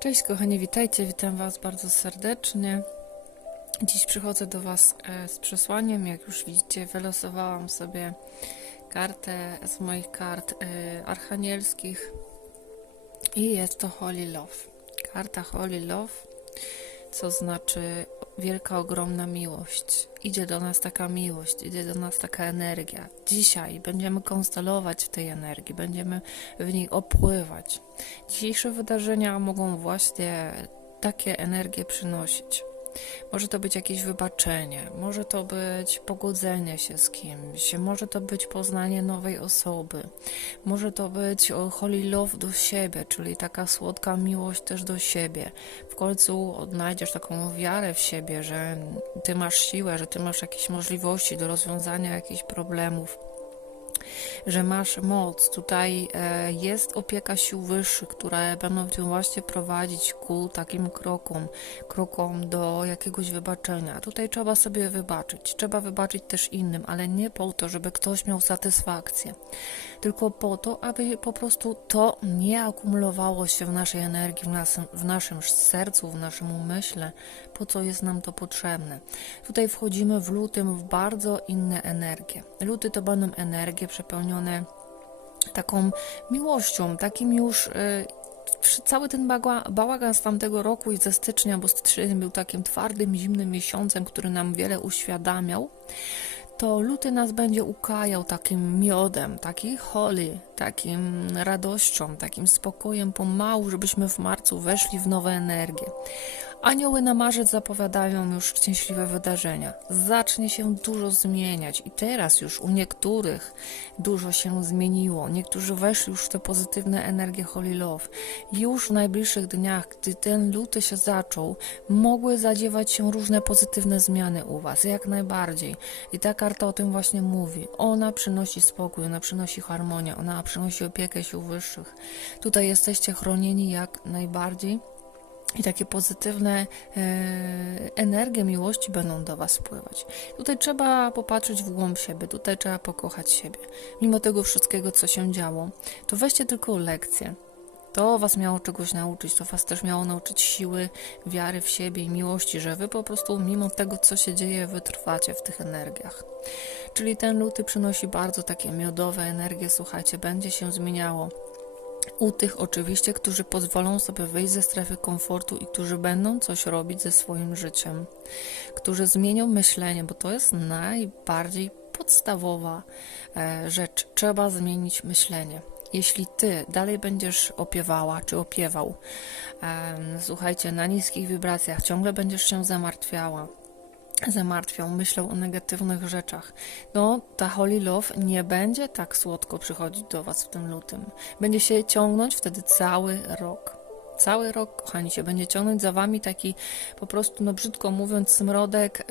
Cześć kochani, witajcie, witam Was bardzo serdecznie. Dziś przychodzę do Was e, z przesłaniem. Jak już widzicie, wylosowałam sobie kartę z moich kart e, archanielskich i jest to Holy Love. Karta Holy Love, co znaczy wielka, ogromna miłość. Idzie do nas taka miłość, idzie do nas taka energia. Dzisiaj będziemy konstelować w tej energii, będziemy w niej opływać. Dzisiejsze wydarzenia mogą właśnie takie energie przynosić. Może to być jakieś wybaczenie, może to być pogodzenie się z kimś, może to być poznanie nowej osoby, może to być holy love do siebie, czyli taka słodka miłość też do siebie. W końcu odnajdziesz taką wiarę w siebie, że ty masz siłę, że ty masz jakieś możliwości do rozwiązania jakichś problemów że masz moc. Tutaj e, jest opieka sił wyższych, które będą cię właśnie prowadzić ku takim krokom, krokom do jakiegoś wybaczenia. Tutaj trzeba sobie wybaczyć. Trzeba wybaczyć też innym, ale nie po to, żeby ktoś miał satysfakcję, tylko po to, aby po prostu to nie akumulowało się w naszej energii, w, nas, w naszym sercu, w naszym umyśle, po co jest nam to potrzebne. Tutaj wchodzimy w lutym w bardzo inne energie. Luty to będą energie przepełnione taką miłością, takim już y, cały ten bałagan z tamtego roku i ze stycznia, bo styczeń był takim twardym, zimnym miesiącem, który nam wiele uświadamiał, to luty nas będzie ukajał takim miodem, taki holy, takim radością, takim spokojem pomału, żebyśmy w marcu weszli w nowe energie. Anioły na marzec zapowiadają już szczęśliwe wydarzenia. Zacznie się dużo zmieniać i teraz już u niektórych dużo się zmieniło. Niektórzy weszli już w te pozytywne energie Holy Love. Już w najbliższych dniach, gdy ten luty się zaczął, mogły zadziewać się różne pozytywne zmiany u Was, jak najbardziej. I ta karta o tym właśnie mówi. Ona przynosi spokój, ona przynosi harmonię, ona przynosi opiekę sił wyższych. Tutaj jesteście chronieni jak najbardziej i takie pozytywne e, energie miłości będą do Was spływać. Tutaj trzeba popatrzeć w głąb siebie, tutaj trzeba pokochać siebie. Mimo tego wszystkiego, co się działo, to weźcie tylko lekcję. To Was miało czegoś nauczyć, to Was też miało nauczyć siły, wiary w siebie i miłości, że Wy po prostu mimo tego, co się dzieje, wytrwacie w tych energiach. Czyli ten luty przynosi bardzo takie miodowe energie, słuchajcie, będzie się zmieniało u tych oczywiście, którzy pozwolą sobie wyjść ze strefy komfortu i którzy będą coś robić ze swoim życiem, którzy zmienią myślenie, bo to jest najbardziej podstawowa e, rzecz. Trzeba zmienić myślenie. Jeśli ty dalej będziesz opiewała czy opiewał, słuchajcie, na niskich wibracjach, ciągle będziesz się zamartwiała, zamartwią, myślą o negatywnych rzeczach, no ta Holy Love nie będzie tak słodko przychodzić do Was w tym lutym. Będzie się ciągnąć wtedy cały rok. Cały rok, kochani, się będzie ciągnąć za Wami taki po prostu, no brzydko mówiąc, smrodek y,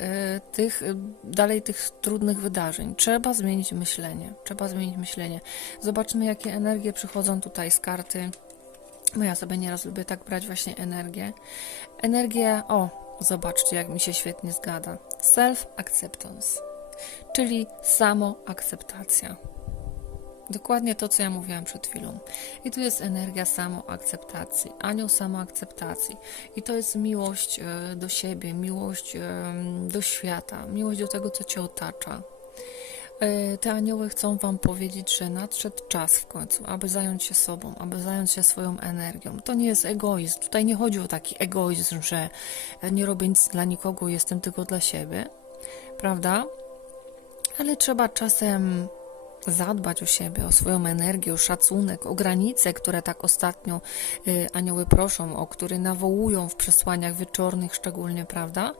tych, y, dalej tych trudnych wydarzeń. Trzeba zmienić myślenie. Trzeba zmienić myślenie. Zobaczmy, jakie energie przychodzą tutaj z karty. No ja sobie nieraz lubię tak brać właśnie energię. Energię, o, Zobaczcie, jak mi się świetnie zgada. Self-acceptance, czyli samoakceptacja. Dokładnie to, co ja mówiłam przed chwilą. I tu jest energia samoakceptacji, anioł samoakceptacji. I to jest miłość e, do siebie, miłość do świata, miłość do tego, co cię otacza. E, te anioły chcą Wam powiedzieć, że nadszedł czas w końcu, aby zająć się sobą, aby zająć się swoją energią. To nie jest egoizm. Tutaj nie chodzi o taki egoizm, że nie robię nic dla nikogo, jestem tylko dla siebie, prawda? Ale trzeba czasem zadbać o siebie, o swoją energię, o szacunek, o granice, które tak ostatnio y, anioły proszą, o które nawołują w przesłaniach wieczornych szczególnie, prawda?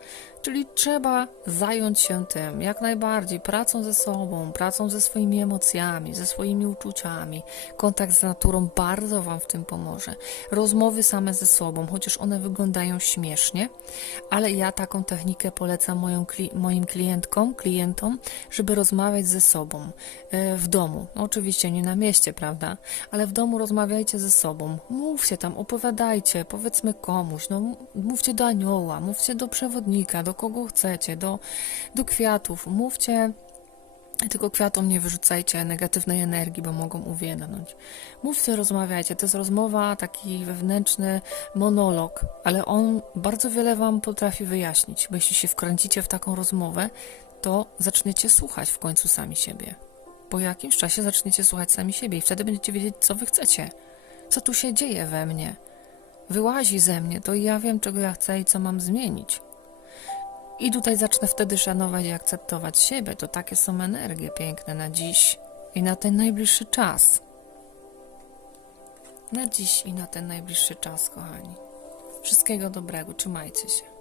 Czyli trzeba zająć się tym jak najbardziej, pracą ze sobą, pracą ze swoimi emocjami, ze swoimi uczuciami. Kontakt z naturą bardzo Wam w tym pomoże. Rozmowy same ze sobą, chociaż one wyglądają śmiesznie, ale ja taką technikę polecam moją, moim klientkom, klientom, żeby rozmawiać ze sobą e, w domu. No, oczywiście nie na mieście, prawda? Ale w domu rozmawiajcie ze sobą. Mówcie tam, opowiadajcie, powiedzmy komuś, no mówcie do anioła, mówcie do przewodnika, do kogo chcecie, do, do kwiatów. Mówcie Tylko kwiatom nie wyrzucajcie negatywnej energii, bo mogą uwiędnąć. Mówcie, rozmawiajcie. To jest rozmowa, taki wewnętrzny monolog, ale on bardzo wiele Wam potrafi wyjaśnić, bo jeśli się wkręcicie w taką rozmowę, to zaczniecie słuchać w końcu sami siebie. Po jakimś czasie zaczniecie słuchać sami siebie i wtedy będziecie wiedzieć, co Wy chcecie. Co tu się dzieje we mnie? Wyłazi ze mnie, to ja wiem, czego ja chcę i co mam zmienić. I tutaj zacznę wtedy szanować i akceptować siebie. To takie są energie piękne na dziś i na ten najbliższy czas. Na dziś i na ten najbliższy czas, kochani. Wszystkiego dobrego, trzymajcie się.